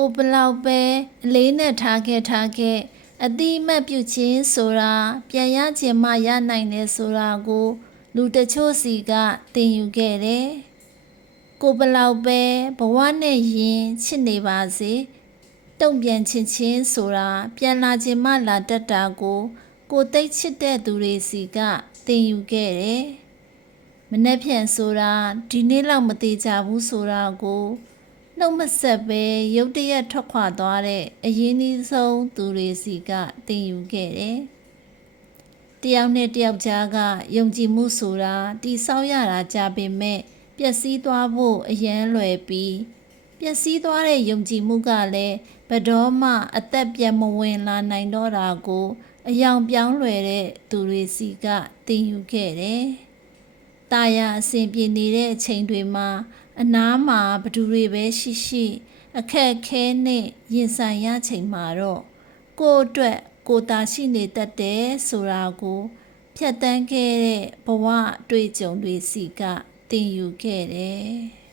ကိုဘလောက်ပဲအလေးနဲ့ထားခဲ့အတိအမှတ်ပြုခြင်းဆိုတာပြန်ရခြင်းမှရနိုင်တယ်ဆိုတာကိုလူတချို့စီကသင်ယူခဲ့တယ်။ကိုဘလောက်ပဲဘဝနဲ့ရင်ချစ်နေပါစေတုံ့ပြန်ခြင်းဆိုတာပြန်လာခြင်းမှလာတတ်တာကိုသိချစ်တဲ့သူတွေစီကသင်ယူခဲ့တယ်။မနှက်ဖြန်ဆိုတာဒီနေ့လောက်မသေးကြဘူးဆိုတာကိုနှုတ်မဆက်ပဲရုတ်တရက်ထွက်ခွာသွားတဲ့အရင်းအနှီးဆုံးသူတွေစီကသင်ယူခဲ့တယ်။တယောက်နဲ့တယောက်ကြားကယုံကြည်မှုဆိုတာတိဆောက်ရတာကြပေမဲ့ပျက်စီးသွားဖို့အရန်လွယ်ပြီးပျက်စီးသွားတဲ့ယုံကြည်မှုကလည်းဘယ်တော့မှအသက်ပြတ်မဝင်လာနိုင်တော့တာကိုအယောင်ပြောင်းလွယ်တဲ့သူတွေစီကသင်ယူခဲ့တယ်။တာယာအစဉ်ပြေနေတဲ့အချိန်တွေမှာအနားမှာဘသူတွေပဲရှိအခက်ခဲနဲ့ရင်ဆိုင်ရချိန်မှာတော့ကိုယ့်အတွက်ကိုယ်သာရှိနေတတ်တယ်ဆိုတာကိုဖြတ်တန်းခဲ့တဲ့ဘဝအတွေ့အကြုံတွေစီကသင်ယူခဲ့တယ်။